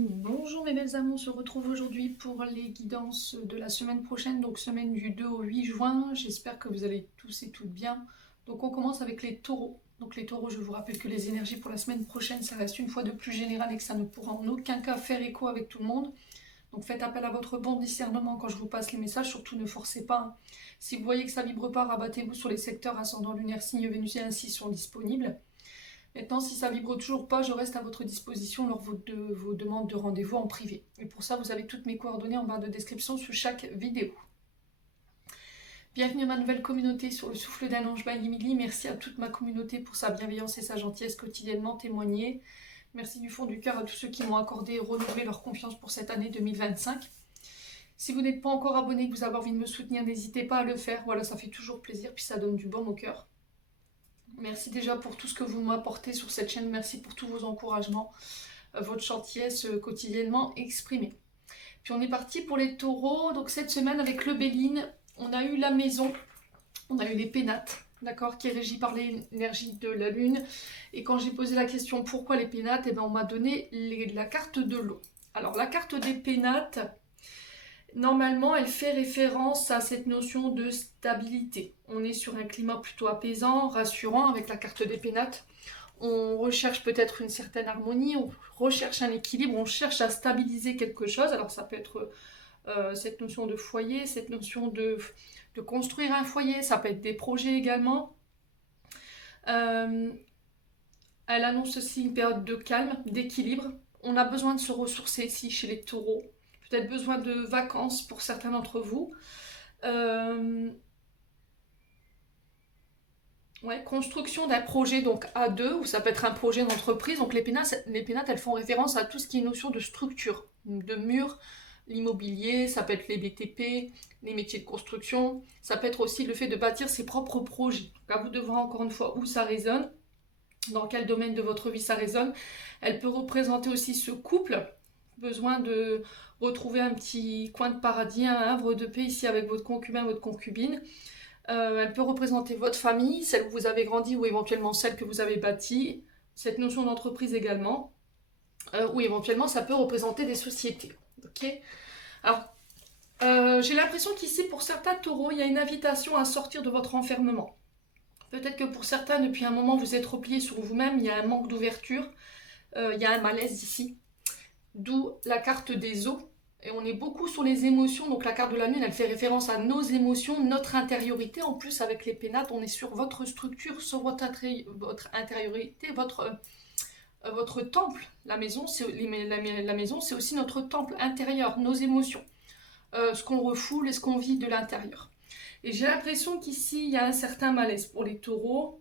Bonjour mes belles âmes, on se retrouve aujourd'hui pour les guidances de la semaine prochaine, donc semaine du 2 au 8 juin. J'espère que vous allez tous et toutes bien. Donc on commence avec les taureaux. Donc les taureaux, je vous rappelle que les énergies pour la semaine prochaine, ça reste une fois de plus général et que ça ne pourra en aucun cas faire écho avec tout le monde. Donc faites appel à votre bon discernement quand je vous passe les messages, surtout ne forcez pas, hein. Si vous voyez que ça vibre pas, rabattez-vous sur les secteurs ascendant lunaire, signe vénusien ainsi sont disponibles. Maintenant, si ça vibre toujours pas, je reste à votre disposition lors de vos demandes de rendez-vous en privé. Et pour ça, vous avez toutes mes coordonnées en barre de description sous chaque vidéo. Bienvenue à ma nouvelle communauté sur le souffle d'un ange by Emily. Merci à toute ma communauté pour sa bienveillance et sa gentillesse quotidiennement témoignée. Merci du fond du cœur à tous ceux qui m'ont accordé et renouvelé leur confiance pour cette année 2025. Si vous n'êtes pas encore abonné et que vous avez envie de me soutenir, n'hésitez pas à le faire. Voilà, ça fait toujours plaisir, puis ça donne du baume au cœur. Merci déjà pour tout ce que vous m'apportez sur cette chaîne. Merci pour tous vos encouragements, votre gentillesse quotidiennement exprimée. Puis on est parti pour les taureaux. Donc cette semaine avec le Béline, on a eu la maison, on a eu les pénates, d'accord, qui est régie par l'énergie de la lune. Et quand j'ai posé la question pourquoi les pénates, eh ben on m'a donné la carte de l'eau. Alors la carte des pénates, normalement, elle fait référence à cette notion de stabilité. On est sur un climat plutôt apaisant, rassurant avec la carte des pénates. On recherche peut-être une certaine harmonie, on recherche un équilibre, on cherche à stabiliser quelque chose. Alors ça peut être cette notion de foyer, cette notion de construire un foyer, ça peut être des projets également. Elle annonce aussi une période de calme, d'équilibre. On a besoin de se ressourcer ici chez les taureaux. Peut-être besoin de vacances pour certains d'entre vous. Construction d'un projet donc à deux, ou ça peut être un projet d'entreprise. Donc les pénates, elles font référence à tout ce qui est notion de structure, de mur, l'immobilier, ça peut être les BTP, les métiers de construction, ça peut être aussi le fait de bâtir ses propres projets. À vous de voir encore une fois où ça résonne, dans quel domaine de votre vie ça résonne. Elle peut représenter aussi ce couple, besoin de retrouver un petit coin de paradis, un havre de paix ici avec votre concubin, votre concubine. Elle peut représenter votre famille, celle où vous avez grandi ou éventuellement celle que vous avez bâtie, cette notion d'entreprise également, ou éventuellement ça peut représenter des sociétés. Okay. Alors, j'ai l'impression qu'ici pour certains taureaux, il y a une invitation à sortir de votre enfermement. Peut-être que pour certains, depuis un moment, vous êtes repliés sur vous-même, il y a un manque d'ouverture, il y a un malaise ici. D'où la carte des eaux. Et on est beaucoup sur les émotions. Donc la carte de la lune, elle fait référence à nos émotions, notre intériorité. En plus, avec les pénates, on est sur votre structure, sur votre intériorité, votre temple. La maison, c'est aussi notre temple intérieur, nos émotions. Ce qu'on refoule et ce qu'on vit de l'intérieur. Et j'ai l'impression qu'ici, il y a un certain malaise pour les taureaux.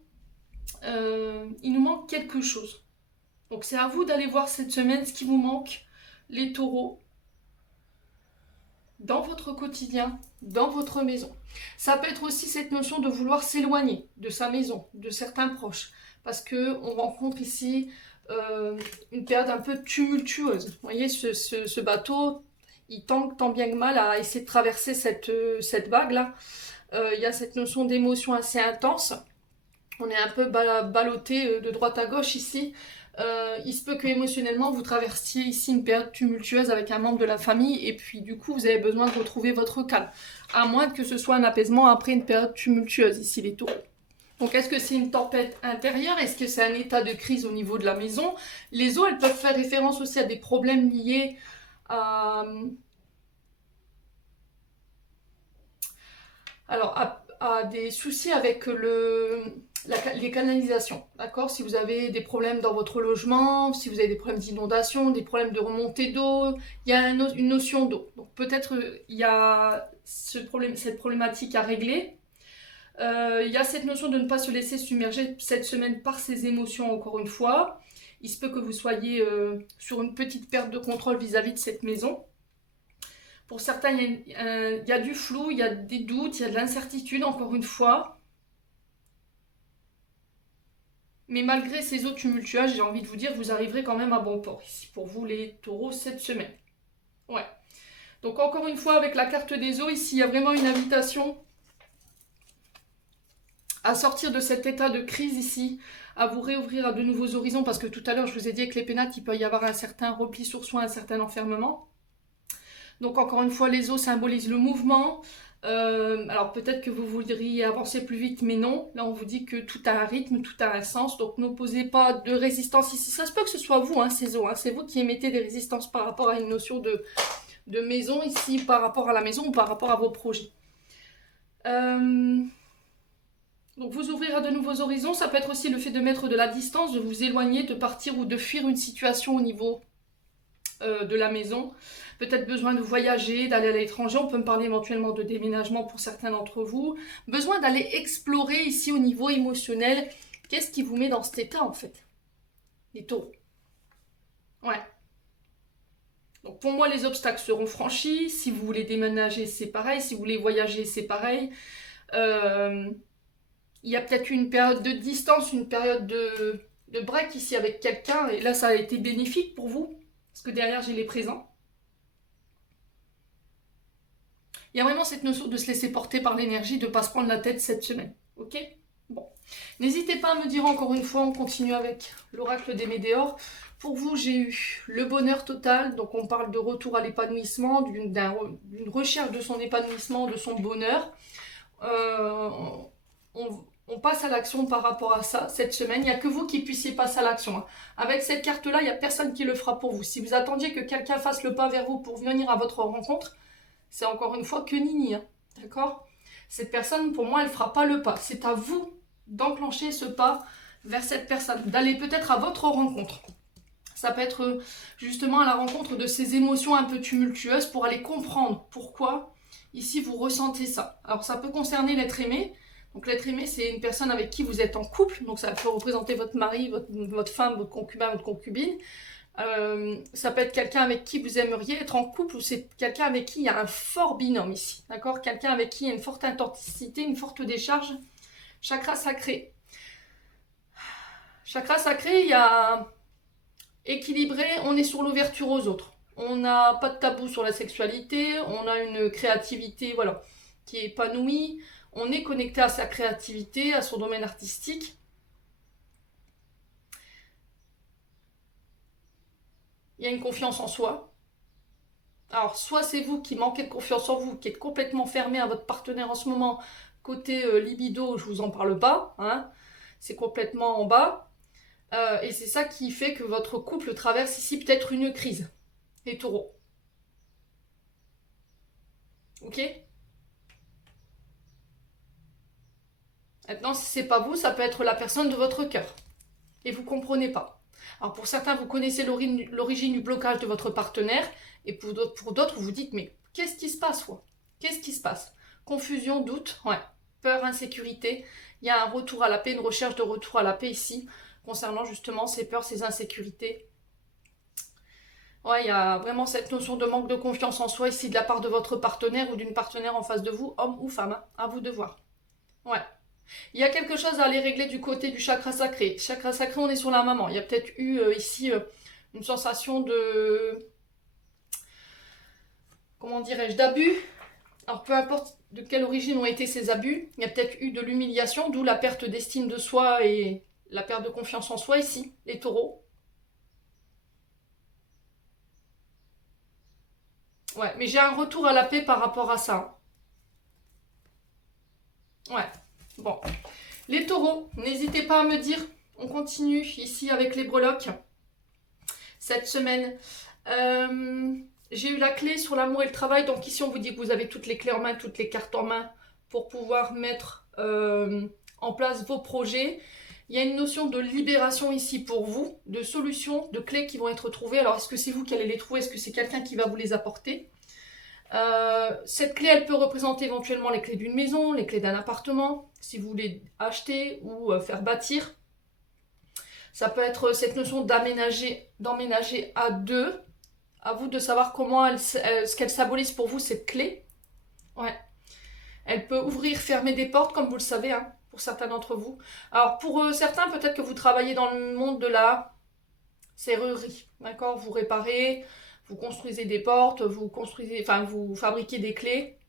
Il nous manque quelque chose. Donc c'est à vous d'aller voir cette semaine ce qui vous manque, les taureaux, dans votre quotidien, dans votre maison. Ça peut être aussi cette notion de vouloir s'éloigner de sa maison, de certains proches, parce qu'on rencontre ici une période un peu tumultueuse. Vous voyez, ce bateau, il tente tant bien que mal à essayer de traverser cette vague-là. Il y a cette notion d'émotion assez intense. On est un peu ballotté de droite à gauche ici. Il se peut que émotionnellement vous traversiez ici une période tumultueuse avec un membre de la famille et puis du coup vous avez besoin de retrouver votre calme. À moins que ce soit un apaisement après une période tumultueuse ici les taureaux. Donc est-ce que c'est une tempête intérieure? Est-ce que c'est un état de crise au niveau de la maison? Les eaux, elles peuvent faire référence aussi à des problèmes liés à... à des soucis avec les canalisations, d'accord? Si vous avez des problèmes dans votre logement, si vous avez des problèmes d'inondation, des problèmes de remontée d'eau, il y a une notion d'eau. Donc peut-être il y a cette problématique à régler. Il y a cette notion de ne pas se laisser submerger cette semaine par ses émotions encore une fois. Il se peut que vous soyez sur une petite perte de contrôle vis-à-vis de cette maison. Pour certains, il y a du flou, il y a des doutes, il y a de l'incertitude encore une fois. Mais malgré ces eaux tumultueuses, j'ai envie de vous dire, vous arriverez quand même à bon port ici pour vous les taureaux cette semaine. Ouais. Donc encore une fois, avec la carte des eaux, ici, il y a vraiment une invitation à sortir de cet état de crise ici, à vous réouvrir à de nouveaux horizons, parce que tout à l'heure, je vous ai dit que les pénates, il peut y avoir un certain repli sur soi, un certain enfermement. Donc encore une fois, les os symbolisent le mouvement. Alors peut-être que vous voudriez avancer plus vite, mais non. Là, on vous dit que tout a un rythme, tout a un sens. Donc n'opposez pas de résistance ici. Ça se peut que ce soit vous, hein, ces os. Hein. C'est vous qui émettez des résistances par rapport à une notion de maison ici, par rapport à la maison ou par rapport à vos projets. Donc vous ouvrir à de nouveaux horizons, ça peut être aussi le fait de mettre de la distance, de vous éloigner, de partir ou de fuir une situation au niveau de la maison. Peut-être besoin de voyager, d'aller à l'étranger. On peut me parler éventuellement de déménagement pour certains d'entre vous. Besoin d'aller explorer ici au niveau émotionnel. Qu'est-ce qui vous met dans cet état en fait? Les taureaux. Ouais. Donc pour moi, les obstacles seront franchis. Si vous voulez déménager, c'est pareil. Si vous voulez voyager, c'est pareil. Il y a peut-être une période de distance, une période de break ici avec quelqu'un. Et là, ça a été bénéfique pour vous. Parce que derrière, j'ai les présents. Il y a vraiment cette notion de se laisser porter par l'énergie, de ne pas se prendre la tête cette semaine. Ok? Bon. N'hésitez pas à me dire encore une fois, on continue avec l'oracle des Médéors. Pour vous, j'ai eu le bonheur total. Donc, on parle de retour à l'épanouissement, d'une recherche de son épanouissement, de son bonheur. On passe à l'action par rapport à ça cette semaine. Il n'y a que vous qui puissiez passer à l'action. Hein. Avec cette carte-là, il n'y a personne qui le fera pour vous. Si vous attendiez que quelqu'un fasse le pas vers vous pour venir à votre rencontre, c'est encore une fois que nini. Hein. D'accord? Cette personne, pour moi, elle ne fera pas le pas. C'est à vous d'enclencher ce pas vers cette personne, d'aller peut-être à votre rencontre. Ça peut être justement à la rencontre de ces émotions un peu tumultueuses pour aller comprendre pourquoi ici vous ressentez ça. Alors ça peut concerner l'être aimé. Donc l'être aimé, c'est une personne avec qui vous êtes en couple. Donc ça peut représenter votre mari, votre femme, votre concubin, votre concubine. Ça peut être quelqu'un avec qui vous aimeriez être en couple ou c'est quelqu'un avec qui il y a un fort binôme ici. D'accord? Quelqu'un avec qui il y a une forte intensité, une forte décharge. Chakra sacré. Chakra sacré, il y a équilibré, on est sur l'ouverture aux autres. On n'a pas de tabou sur la sexualité, on a une créativité voilà, qui est épanouie, on est connecté à sa créativité, à son domaine artistique. Il y a une confiance en soi. Alors, soit c'est vous qui manquez de confiance en vous, qui êtes complètement fermé à votre partenaire en ce moment, côté libido, je vous en parle pas, hein, c'est complètement en bas. Et c'est ça qui fait que votre couple traverse ici peut-être une crise. Les taureaux. Ok? Maintenant, si c'est pas vous, ça peut être la personne de votre cœur. Et vous comprenez pas. Alors pour certains, vous connaissez l'origine du blocage de votre partenaire. Et pour d'autres, vous vous dites, mais qu'est-ce qui se passe, quoi? Qu'est-ce qui se passe? Confusion, doute, ouais. Peur, insécurité. Il y a un retour à la paix, une recherche de retour à la paix ici, concernant justement ces peurs, ces insécurités. Ouais, il y a vraiment cette notion de manque de confiance en soi ici de la part de votre partenaire ou d'une partenaire en face de vous, homme ou femme. Hein. À vous de voir. Ouais. Il y a quelque chose à aller régler du côté du chakra sacré. Chakra sacré, on est sur la maman. Il y a peut-être eu ici une sensation de... Comment dirais-je? D'abus. Alors peu importe de quelle origine ont été ces abus, il y a peut-être eu de l'humiliation, d'où la perte d'estime de soi et la perte de confiance en soi ici, les taureaux. Ouais, mais j'ai un retour à la paix par rapport à ça. Ouais, bon. Les taureaux, n'hésitez pas à me dire. On continue ici avec les breloques. Cette semaine, j'ai eu la clé sur l'amour et le travail. Donc ici, on vous dit que vous avez toutes les clés en main, toutes les cartes en main pour pouvoir mettre en place vos projets. Il y a une notion de libération ici pour vous, de solutions, de clés qui vont être trouvées. Alors, est-ce que c'est vous qui allez les trouver? Est-ce que c'est quelqu'un qui va vous les apporter? Cette clé, elle peut représenter éventuellement les clés d'une maison, les clés d'un appartement, si vous voulez acheter ou faire bâtir. Ça peut être cette notion d'emménager à deux. À vous de savoir comment ce qu'elle symbolise pour vous, cette clé. Ouais. Elle peut ouvrir, fermer des portes, comme vous le savez, hein, pour certains d'entre vous. Alors, pour certains, peut-être que vous travaillez dans le monde de la serrurerie. D'accord? Vous réparez, vous construisez des portes, vous fabriquez des clés.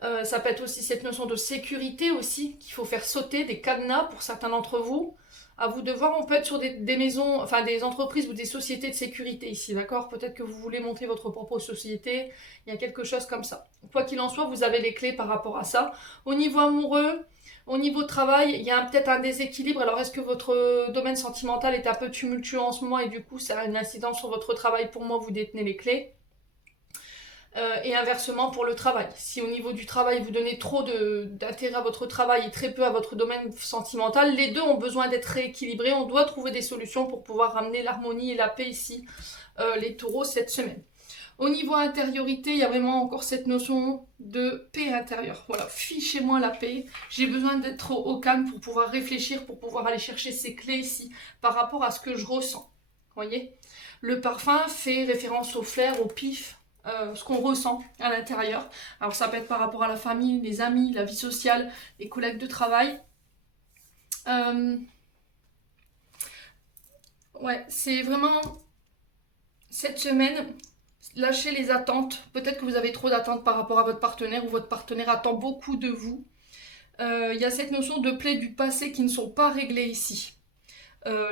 Ça peut être aussi cette notion de sécurité aussi, qu'il faut faire sauter des cadenas pour certains d'entre vous. À vous de voir, on peut être sur des maisons, enfin des entreprises ou des sociétés de sécurité ici, d'accord? Peut-être que vous voulez monter votre propre société, il y a quelque chose comme ça. Quoi qu'il en soit, vous avez les clés par rapport à ça. Au niveau amoureux, au niveau travail, il y a peut-être un déséquilibre. Alors, est-ce que votre domaine sentimental est un peu tumultueux en ce moment et du coup, ça a une incidence sur votre travail? Pour moi, vous détenez les clés. Et inversement pour le travail. Si au niveau du travail, vous donnez trop d'intérêt à votre travail et très peu à votre domaine sentimental, les deux ont besoin d'être rééquilibrés. On doit trouver des solutions pour pouvoir ramener l'harmonie et la paix ici, les taureaux, cette semaine. Au niveau intériorité, il y a vraiment encore cette notion de paix intérieure. Voilà, fichez-moi la paix. J'ai besoin d'être au calme pour pouvoir réfléchir, pour pouvoir aller chercher ces clés ici par rapport à ce que je ressens. Voyez, le parfum fait référence au flair, au pif, ce qu'on ressent à l'intérieur. Alors ça peut être par rapport à la famille, les amis, la vie sociale, les collègues de travail. Ouais, c'est vraiment cette semaine, lâchez les attentes. Peut-être que vous avez trop d'attentes par rapport à votre partenaire ou votre partenaire attend beaucoup de vous. Il y a cette notion de plaies du passé qui ne sont pas réglées ici.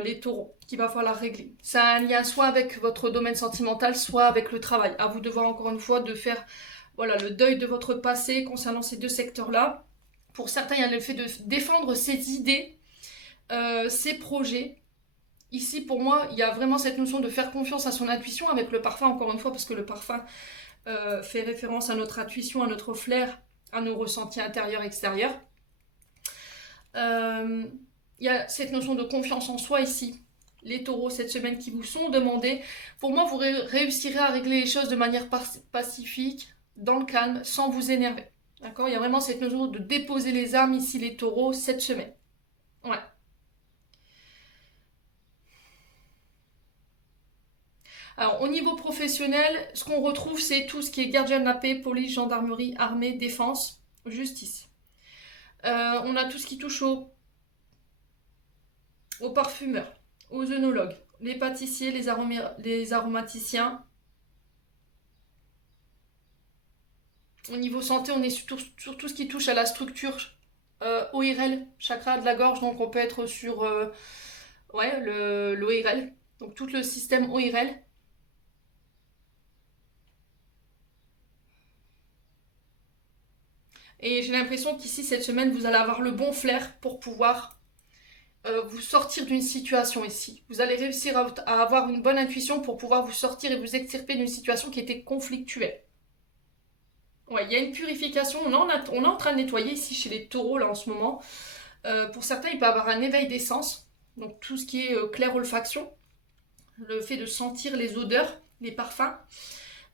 Les taureaux, qu'il va falloir régler. Ça a un lien soit avec votre domaine sentimental, soit avec le travail. À vous de voir encore une fois de faire voilà, le deuil de votre passé concernant ces deux secteurs-là. Pour certains, il y a le fait de défendre ses idées, ses projets. Ici, pour moi, il y a vraiment cette notion de faire confiance à son intuition avec le parfum, encore une fois, parce que le parfum fait référence à notre intuition, à notre flair, à nos ressentis intérieurs et extérieurs. Il y a cette notion de confiance en soi ici. Les taureaux, cette semaine qui vous sont demandés. Pour moi, vous réussirez à régler les choses de manière pacifique, dans le calme, sans vous énerver. D'accord? Il y a vraiment cette notion de déposer les armes ici, les taureaux, cette semaine. Ouais. Alors, au niveau professionnel, ce qu'on retrouve, c'est tout ce qui est gardien de la paix, police, gendarmerie, armée, défense, justice. On a tout ce qui touche aux parfumeurs, aux œnologues, les pâtissiers, les aromaticiens. Au niveau santé, on est sur tout ce qui touche à la structure ORL, chakra de la gorge, donc on peut être sur ouais, l'ORL, donc tout le système ORL. Et j'ai l'impression qu'ici, cette semaine, vous allez avoir le bon flair pour pouvoir vous sortir d'une situation ici. Vous allez réussir à avoir une bonne intuition pour pouvoir vous sortir et vous extirper d'une situation qui était conflictuelle. Ouais, il y a une purification, on est en train de nettoyer ici chez les taureaux là en ce moment. Pour certains, il peut y avoir un éveil des sens, donc tout ce qui est clair olfaction, le fait de sentir les odeurs, les parfums.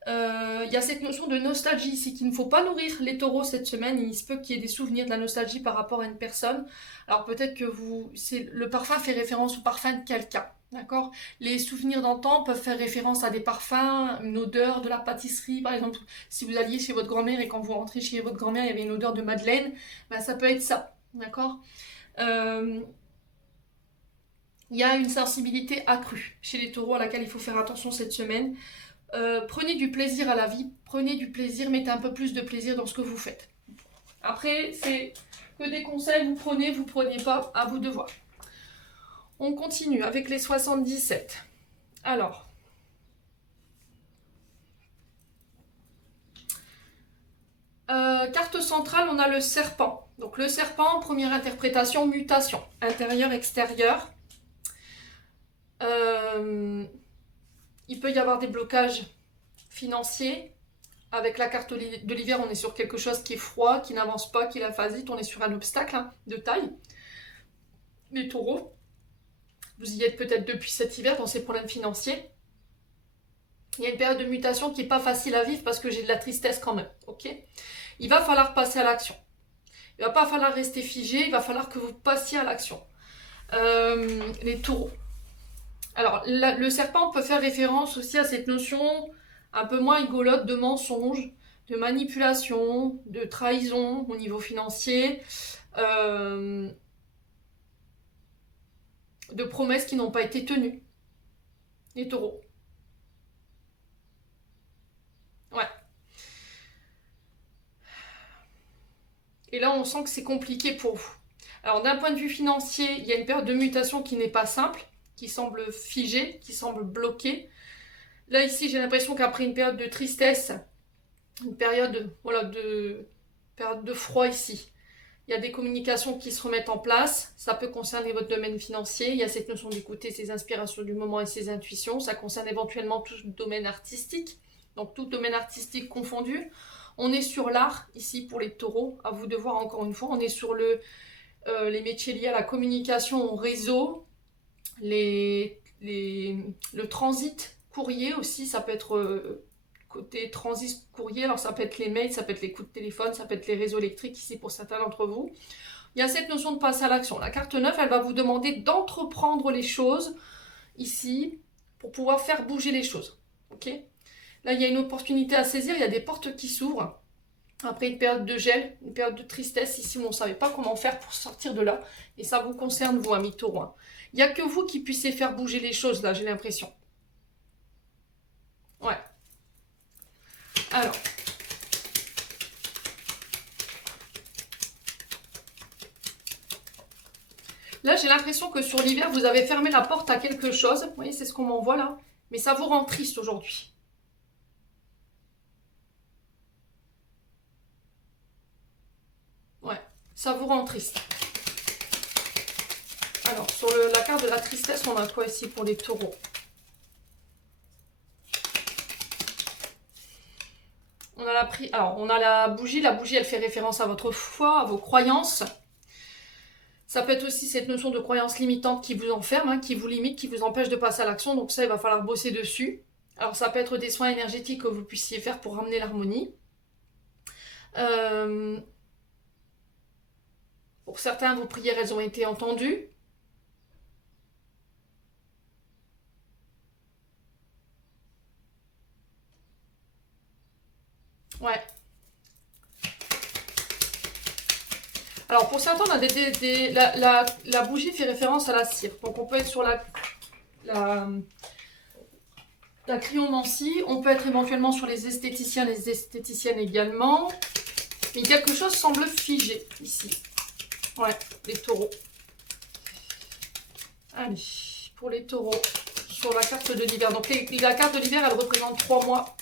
Il y a cette notion de nostalgie ici qu'il ne faut pas nourrir les taureaux cette semaine. Il se peut qu'il y ait des souvenirs de la nostalgie par rapport à une personne. Alors peut-être que le parfum fait référence au parfum de quelqu'un. D'accord? Les souvenirs d'antan peuvent faire référence à des parfums, une odeur de la pâtisserie, par exemple. Si vous alliez chez votre grand-mère et quand vous rentrez chez votre grand-mère, il y avait une odeur de madeleine, ben, ça peut être ça. D'accord? Il y a une sensibilité accrue chez les taureaux à laquelle il faut faire attention cette semaine. Prenez du plaisir à la vie, prenez du plaisir, mettez un peu plus de plaisir dans ce que vous faites. Après, c'est que des conseils, vous prenez pas, à vous de voir. On continue avec les 77. Alors, carte centrale, on a le serpent. Donc le serpent, première interprétation, mutation, intérieur-extérieur. Il peut y avoir des blocages financiers. Avec la carte de l'hiver, on est sur quelque chose qui est froid, qui n'avance pas, qui est l'aphasite. On est sur un obstacle de taille. Les taureaux, vous y êtes peut-être depuis cet hiver dans ces problèmes financiers. Il y a une période de mutation qui n'est pas facile à vivre parce que j'ai de la tristesse quand même. Ok ? Il va falloir passer à l'action. Il ne va pas falloir rester figé, il va falloir que vous passiez à l'action. Les taureaux. Alors, le serpent peut faire référence aussi à cette notion un peu moins rigolote de mensonge, de manipulation, de trahison au niveau financier, de promesses qui n'ont pas été tenues. Les taureaux. Ouais. Et là, on sent que c'est compliqué pour vous. Alors, d'un point de vue financier, il y a une période de mutation qui n'est pas simple, qui semble figée, qui semble bloquée. Là, ici, j'ai l'impression qu'après une période de tristesse, une période, voilà, période de froid ici, il y a des communications qui se remettent en place. Ça peut concerner votre domaine financier. Il y a cette notion d'écouter ses inspirations du moment et ses intuitions. Ça concerne éventuellement tout domaine artistique. Donc tout domaine artistique confondu. On est sur l'art ici pour les taureaux. À vous de voir encore une fois. On est sur les métiers liés à la communication au réseau. Le transit courrier aussi. Ça peut être côté transit courrier. Alors ça peut être les mails, ça peut être les coups de téléphone, ça peut être les réseaux électriques ici pour certains d'entre vous. Il y a cette notion de passer à l'action. La carte 9, elle va vous demander d'entreprendre les choses ici pour pouvoir faire bouger les choses. Ok ? Là, il y a une opportunité à saisir, il y a des portes qui s'ouvrent. Après une période de gel, une période de tristesse ici où on ne savait pas comment faire pour sortir de là. Et ça vous concerne, vous, amis taureaux. Il n'y a que vous qui puissiez faire bouger les choses, là, j'ai l'impression. Ouais. Alors. Là, j'ai l'impression que sur l'hiver, vous avez fermé la porte à quelque chose. Vous voyez, c'est ce qu'on m'envoie là. Mais ça vous rend triste aujourd'hui. Ouais, ça vous rend triste. Alors, sur la carte de la tristesse, on a quoi ici pour les taureaux? On a la bougie. La bougie, elle fait référence à votre foi, à vos croyances. Ça peut être aussi cette notion de croyance limitante qui vous enferme, hein, qui vous limite, qui vous empêche de passer à l'action. Donc ça, il va falloir bosser dessus. Alors ça peut être des soins énergétiques que vous puissiez faire pour ramener l'harmonie. Pour certains, vos prières, elles ont été entendues. Ouais. Alors pour certains, on a la bougie fait référence à la cire. Donc on peut être sur la cryomancie, on peut être éventuellement sur les esthéticiens, les esthéticiennes également. Mais quelque chose semble figé ici. Ouais, les taureaux. Allez, pour les taureaux, sur la carte de l'hiver. Donc la carte de l'hiver, elle représente 3 mois.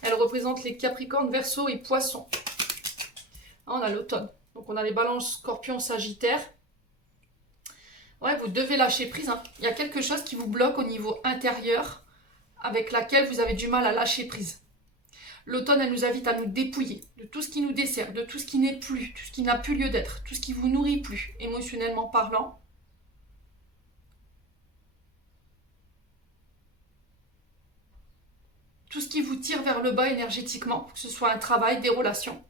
Elle représente les Capricornes, Verseau et Poissons. On a l'automne. Donc on a les balances, Scorpion, Sagittaire. Ouais, vous devez lâcher prise. Hein. Il y a quelque chose qui vous bloque au niveau intérieur, avec laquelle vous avez du mal à lâcher prise. L'automne, elle nous invite à nous dépouiller de tout ce qui nous dessert, de tout ce qui n'est plus, tout ce qui n'a plus lieu d'être, tout ce qui vous nourrit plus, émotionnellement parlant. Tout ce qui vous tire vers le bas énergétiquement, que ce soit un travail, des relations.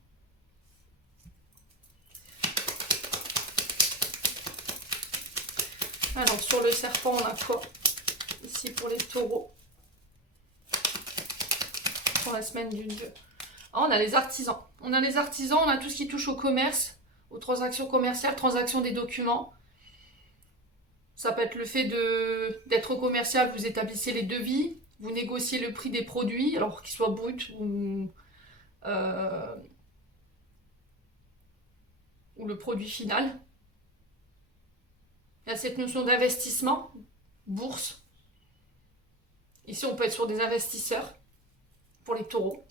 Alors, sur le serpent, on a quoi? Ici, pour les taureaux. Pour la semaine du 2. Ah, on a les artisans. On a les artisans, on a tout ce qui touche au commerce, aux transactions commerciales, transactions des documents. Ça peut être le fait d'être commercial, vous établissez les devis, vous négociez le prix des produits, alors qu'ils soient bruts ou le produit final. Il y a cette notion d'investissement, bourse. Ici, on peut être sur des investisseurs pour les taureaux.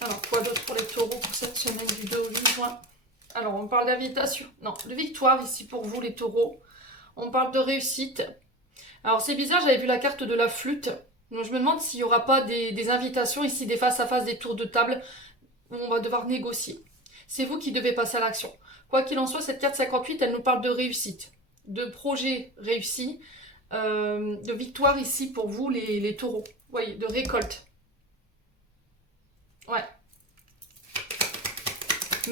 Alors, quoi d'autre pour les taureaux pour cette semaine du 2 au 8 juin? Alors, on parle d'invitation. Non, de victoire ici pour vous, les taureaux. On parle de réussite. Alors, c'est bizarre, j'avais vu la carte de la flûte. Donc, je me demande s'il n'y aura pas des invitations ici, des face-à-face, des tours de table, où on va devoir négocier. C'est vous qui devez passer à l'action. Quoi qu'il en soit, cette carte 58, elle nous parle de réussite, de projets réussis, de victoire ici pour vous, les taureaux. Vous voyez, de récolte. Ouais.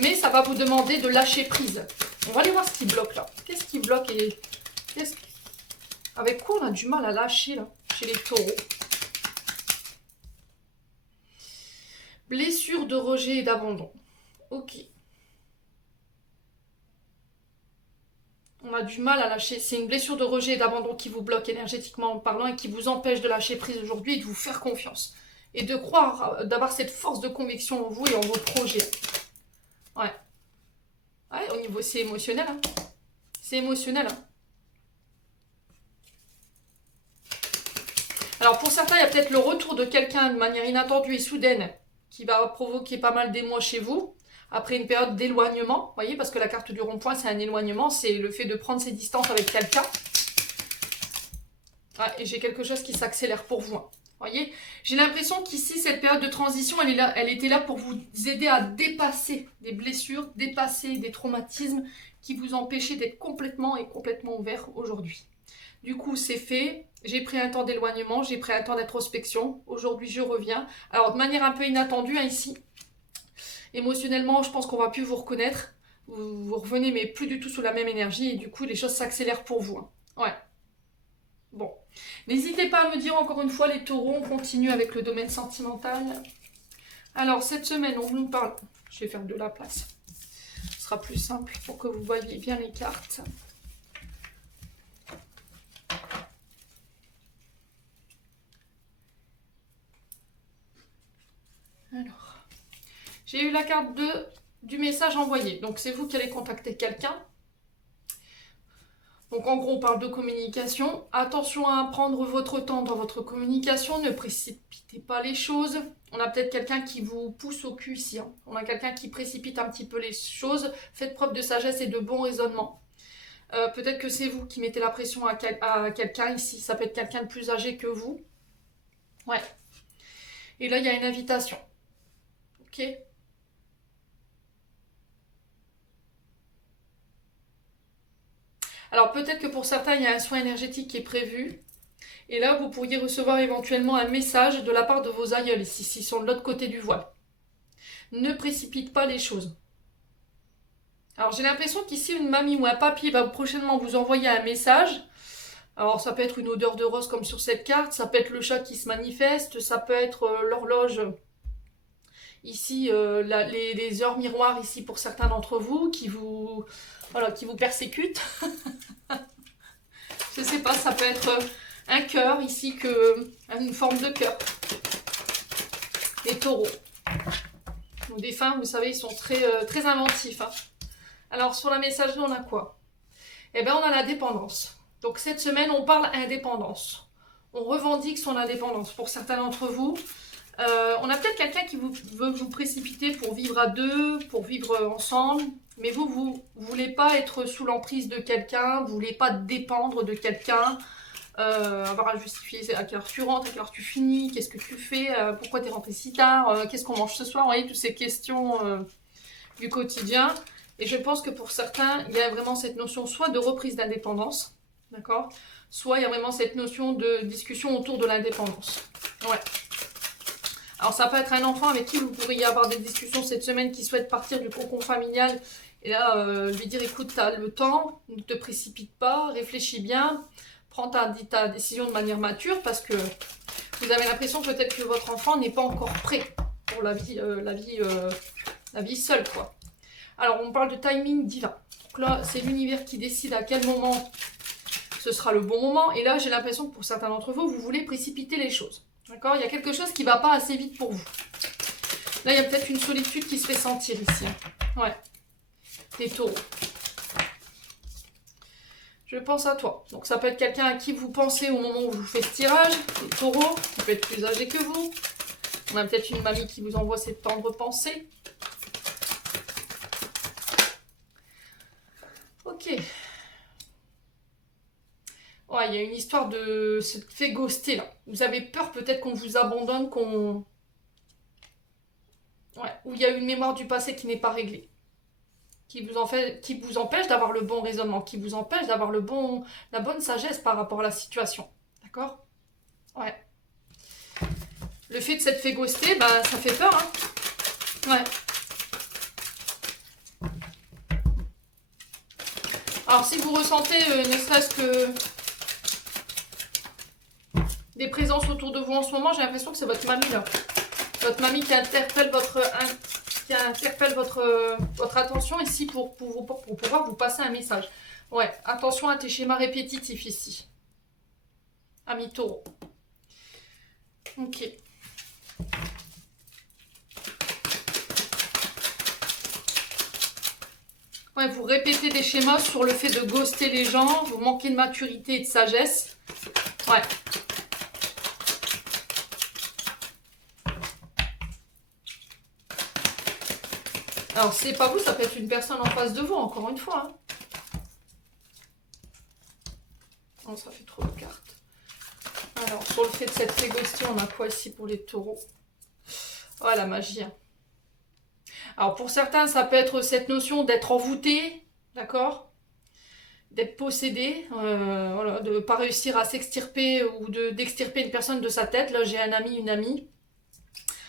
Mais ça va vous demander de lâcher prise. On va aller voir ce qui bloque là. Qu'est-ce qui bloque et avec quoi on a du mal à lâcher là, chez les taureaux? Blessure de rejet et d'abandon. Ok. On a du mal à lâcher. C'est une blessure de rejet et d'abandon qui vous bloque énergétiquement parlant et qui vous empêche de lâcher prise aujourd'hui et de vous faire confiance. Et de croire, d'avoir cette force de conviction en vous et en vos projets. Ouais. Ouais, au niveau, c'est émotionnel. Hein. C'est émotionnel. Hein. Alors pour certains, il y a peut-être le retour de quelqu'un de manière inattendue et soudaine qui va provoquer pas mal d'émoi chez vous. Après une période d'éloignement, vous voyez, parce que la carte du rond-point, c'est un éloignement, c'est le fait de prendre ses distances avec quelqu'un. Ouais, et j'ai quelque chose qui s'accélère pour vous. Hein. Voyez, j'ai l'impression qu'ici, cette période de transition, elle était là pour vous aider à dépasser des blessures, dépasser des traumatismes qui vous empêchaient d'être complètement ouvert aujourd'hui. Du coup, c'est fait. J'ai pris un temps d'éloignement, j'ai pris un temps d'introspection. Aujourd'hui, je reviens. Alors, de manière un peu inattendue, hein, ici, émotionnellement, je pense qu'on va plus vous reconnaître. Vous revenez, mais plus du tout sous la même énergie. Et du coup, les choses s'accélèrent pour vous. Hein. Ouais. Bon. N'hésitez pas à me dire encore une fois, les taureaux, on continue avec le domaine sentimental. Alors, cette semaine, on nous parle... Je vais faire de la place. Ce sera plus simple pour que vous voyez bien les cartes. Alors, j'ai eu la carte du message envoyé. Donc, c'est vous qui allez contacter quelqu'un. Donc en gros, on parle de communication. Attention à prendre votre temps dans votre communication. Ne précipitez pas les choses. On a peut-être quelqu'un qui vous pousse au cul ici. Hein. On a quelqu'un qui précipite un petit peu les choses. Faites preuve de sagesse et de bon raisonnement. Peut-être que c'est vous qui mettez la pression à quelqu'un ici. Ça peut être quelqu'un de plus âgé que vous. Ouais. Et là, il y a une invitation. Ok ? Alors peut-être que pour certains, il y a un soin énergétique qui est prévu. Et là, vous pourriez recevoir éventuellement un message de la part de vos aïeuls, ici, s'ils sont de l'autre côté du voile. Ne précipite pas les choses. Alors j'ai l'impression qu'ici, une mamie ou un papy va prochainement vous envoyer un message. Alors ça peut être une odeur de rose comme sur cette carte, ça peut être le chat qui se manifeste, ça peut être l'horloge, ici, les heures miroirs ici pour certains d'entre vous qui vous persécutent. Je sais pas, ça peut être un cœur ici, une forme de cœur. Les taureaux. Donc des femmes, vous savez, ils sont très inventifs. Hein. Alors sur la messagerie, on a quoi? Eh bien, on a la dépendance. Donc cette semaine, on parle indépendance. On revendique son indépendance. Pour certains d'entre vous, on a peut-être quelqu'un qui veut vous précipiter pour vivre à deux, pour vivre ensemble. Mais vous voulez pas être sous l'emprise de quelqu'un, vous voulez pas dépendre de quelqu'un, avoir à justifier à quelle heure tu rentres, à quelle heure tu finis, qu'est-ce que tu fais, pourquoi tu es rentré si tard, qu'est-ce qu'on mange ce soir, vous voyez, toutes ces questions du quotidien. Et je pense que pour certains, il y a vraiment cette notion soit de reprise d'indépendance, d'accord, soit il y a vraiment cette notion de discussion autour de l'indépendance. Ouais. Alors ça peut être un enfant avec qui vous pourriez avoir des discussions cette semaine qui souhaite partir du cocon familial. Et là, lui dire, écoute, tu as le temps, ne te précipite pas, réfléchis bien, prends ta décision de manière mature parce que vous avez l'impression peut-être que votre enfant n'est pas encore prêt pour la vie seule, quoi. Alors, on parle de timing divin. Donc là, c'est l'univers qui décide à quel moment ce sera le bon moment. Et là, j'ai l'impression que pour certains d'entre vous, vous voulez précipiter les choses. D'accord ? Il y a quelque chose qui ne va pas assez vite pour vous. Là, il y a peut-être une solitude qui se fait sentir ici. Ouais. Les taureaux. Je pense à toi. Donc ça peut être quelqu'un à qui vous pensez au moment où je vous fais ce tirage. Les taureaux, qui peut être plus âgé que vous. On a peut-être une mamie qui vous envoie cette tendre pensée. Ok. Ouais, il y a une histoire de se fait ghoster là. Vous avez peur peut-être qu'on vous abandonne, Ouais, où il y a une mémoire du passé qui n'est pas réglée. Qui vous empêche d'avoir le bon raisonnement, qui vous empêche d'avoir la bonne sagesse par rapport à la situation. D'accord ? Ouais. Le fait de s'être fait ghoster, bah, ça fait peur, hein. Ouais. Alors, si vous ressentez ne serait-ce que des présences autour de vous en ce moment, j'ai l'impression que c'est votre mamie, là. Votre mamie qui interpelle votre attention ici pour pouvoir vous passer un message. Ouais, attention à tes schémas répétitifs ici. Ami taureau. Ok. Ouais, vous répétez des schémas sur le fait de ghoster les gens, vous manquez de maturité et de sagesse. Ouais. Alors, c'est pas vous, ça peut être une personne en face de vous, encore une fois. Hein. Non, ça fait trop de cartes. Alors, sur le fait de cette ghosté, on a quoi ici pour les taureaux? Oh, la magie. Hein. Alors, pour certains, ça peut être cette notion d'être envoûté, d'accord? D'être possédé, voilà, de ne pas réussir à s'extirper ou d'extirper une personne de sa tête. Là, j'ai un ami, une amie,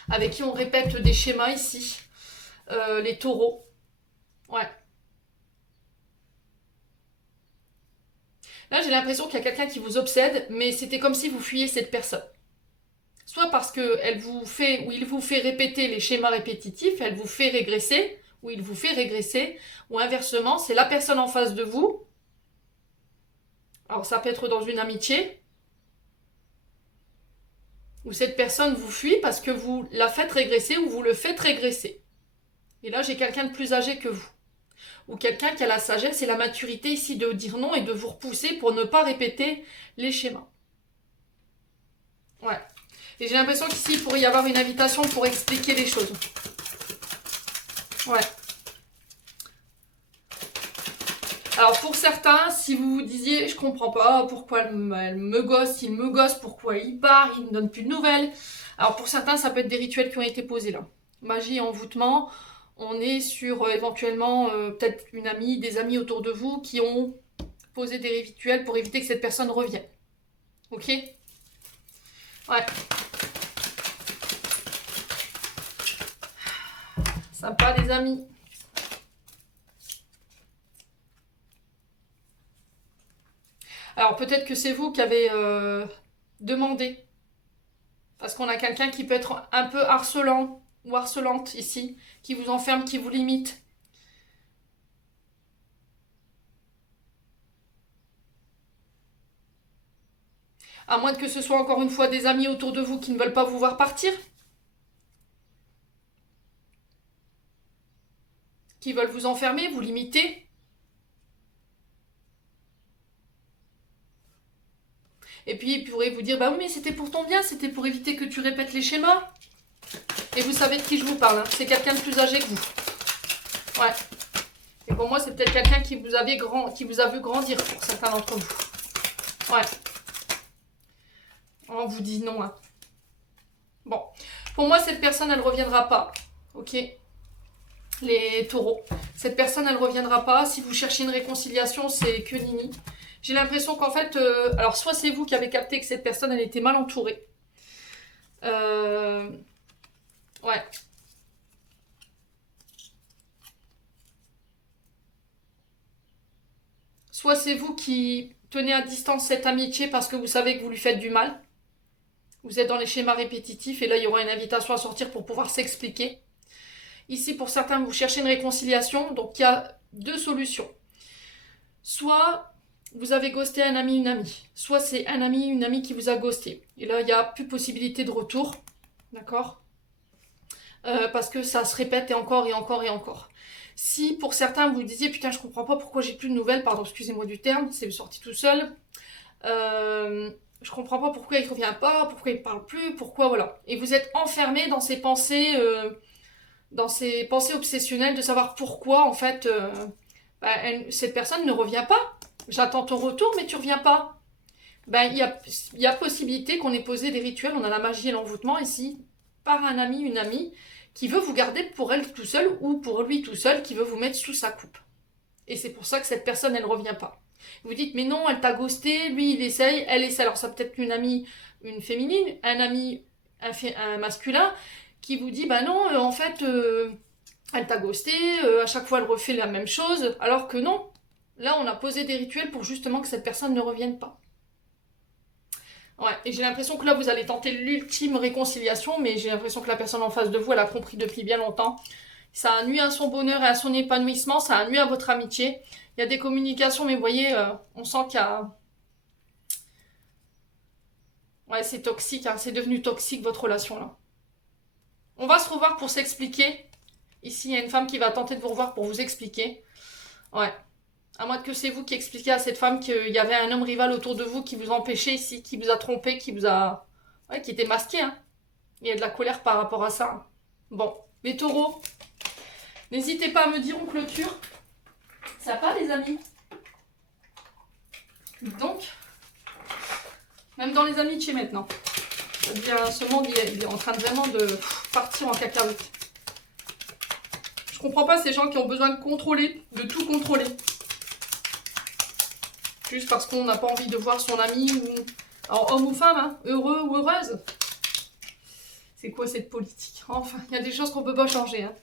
avec qui on répète des schémas ici. Les taureaux. Ouais. Là, j'ai l'impression qu'il y a quelqu'un qui vous obsède, mais c'était comme si vous fuyiez cette personne. Soit parce qu'elle vous fait, ou il vous fait répéter les schémas répétitifs, elle vous fait régresser, ou il vous fait régresser, ou inversement, c'est la personne en face de vous. Alors, ça peut être dans une amitié, où cette personne vous fuit parce que vous la faites régresser ou vous le faites régresser. Et là, j'ai quelqu'un de plus âgé que vous. Ou quelqu'un qui a la sagesse et la maturité ici de dire non et de vous repousser pour ne pas répéter les schémas. Ouais. Et j'ai l'impression qu'ici, il pourrait y avoir une invitation pour expliquer les choses. Ouais. Alors pour certains, si vous vous disiez, je comprends pas pourquoi elle me gosse, il me gosse, pourquoi il part, il ne donne plus de nouvelles. Alors pour certains, ça peut être des rituels qui ont été posés là. Magie, envoûtement, on est sur éventuellement peut-être une amie, des amis autour de vous qui ont posé des rituels pour éviter que cette personne revienne. Ok? Ouais. Sympa les amis. Alors peut-être que c'est vous qui avez demandé. Parce qu'on a quelqu'un qui peut être un peu harcelant ou harcelante ici, qui vous enferme, qui vous limite. À moins que ce soit encore une fois des amis autour de vous qui ne veulent pas vous voir partir. Qui veulent vous enfermer, vous limiter. Et puis ils pourraient vous dire, bah oui mais c'était pour ton bien, c'était pour éviter que tu répètes les schémas. Et vous savez de qui je vous parle, hein. C'est quelqu'un de plus âgé que vous. Ouais. Et pour moi c'est peut-être quelqu'un qui vous a vu grandir pour certains d'entre vous. Ouais. On vous dit non. Hein. Bon. Pour moi cette personne elle ne reviendra pas. Ok. Les taureaux. Cette personne, elle ne reviendra pas. Si vous cherchez une réconciliation, c'est que nini. J'ai l'impression qu'en fait, alors soit c'est vous qui avez capté que cette personne, elle était mal entourée. Ouais. Soit c'est vous qui tenez à distance cette amitié parce que vous savez que vous lui faites du mal. Vous êtes dans les schémas répétitifs et là, il y aura une invitation à sortir pour pouvoir s'expliquer. Ici, pour certains, vous cherchez une réconciliation. Donc, il y a deux solutions. Soit vous avez ghosté un ami, une amie. Soit c'est un ami, une amie qui vous a ghosté. Et là, il n'y a plus possibilité de retour. D'accord parce que ça se répète et encore et encore et encore. Si pour certains, vous disiez, putain, je comprends pas pourquoi j'ai plus de nouvelles, pardon, excusez-moi du terme, c'est sorti tout seul. Je comprends pas pourquoi il revient pas, pourquoi il parle plus, pourquoi, voilà. Et vous êtes enfermé dans ces pensées obsessionnelles de savoir pourquoi, en fait, cette personne ne revient pas. J'attends ton retour, mais tu reviens pas. Il y a possibilité qu'on ait posé des rituels, on a la magie et l'envoûtement ici, par un ami, une amie, qui veut vous garder pour elle tout seul ou pour lui tout seul, qui veut vous mettre sous sa coupe. Et c'est pour ça que cette personne, elle ne revient pas. Vous dites, mais non, elle t'a ghosté, lui, il essaye, elle essaye. Alors, ça peut être une amie, une féminine, un ami, un masculin, qui vous dit, bah non, en fait, elle t'a ghosté, à chaque fois, elle refait la même chose, alors que non. Là, on a posé des rituels pour justement que cette personne ne revienne pas. Ouais, et j'ai l'impression que là, vous allez tenter l'ultime réconciliation, mais j'ai l'impression que la personne en face de vous, elle a compris depuis bien longtemps. Ça a nui à son bonheur et à son épanouissement, ça a nui à votre amitié. Il y a des communications, mais vous voyez, on sent qu'il y a... Ouais, c'est toxique, hein, c'est devenu toxique votre relation là. On va se revoir pour s'expliquer. Ici, il y a une femme qui va tenter de vous revoir pour vous expliquer. Ouais. À moins que c'est vous qui expliquiez à cette femme qu'il y avait un homme rival autour de vous qui vous empêchait ici, qui vous a trompé, qui vous a... Ouais, qui était masqué, hein. Il y a de la colère par rapport à ça. Bon, les taureaux, n'hésitez pas à me dire en clôture. Ça va les amis? Donc, même dans les amitiés maintenant. Ce monde, il est en train de vraiment de partir en cacahuète. Je comprends pas ces gens qui ont besoin de contrôler, de tout contrôler. Juste parce qu'on n'a pas envie de voir son ami, ou... Alors, homme ou femme, hein, heureux ou heureuse. C'est quoi cette politique? Enfin, il y a des choses qu'on peut pas changer. Hein.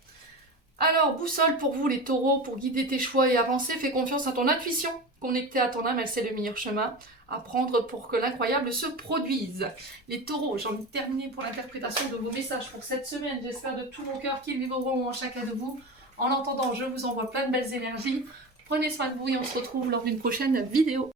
Alors, boussole pour vous les taureaux, pour guider tes choix et avancer, fais confiance à ton intuition. Connectée à ton âme, elle sait le meilleur chemin à prendre pour que l'incroyable se produise. Les taureaux, j'ai envie de terminer pour l'interprétation de vos messages pour cette semaine. J'espère de tout mon cœur qu'ils vivront en chacun de vous. En attendant, je vous envoie plein de belles énergies. Prenez soin de vous et on se retrouve lors d'une prochaine vidéo.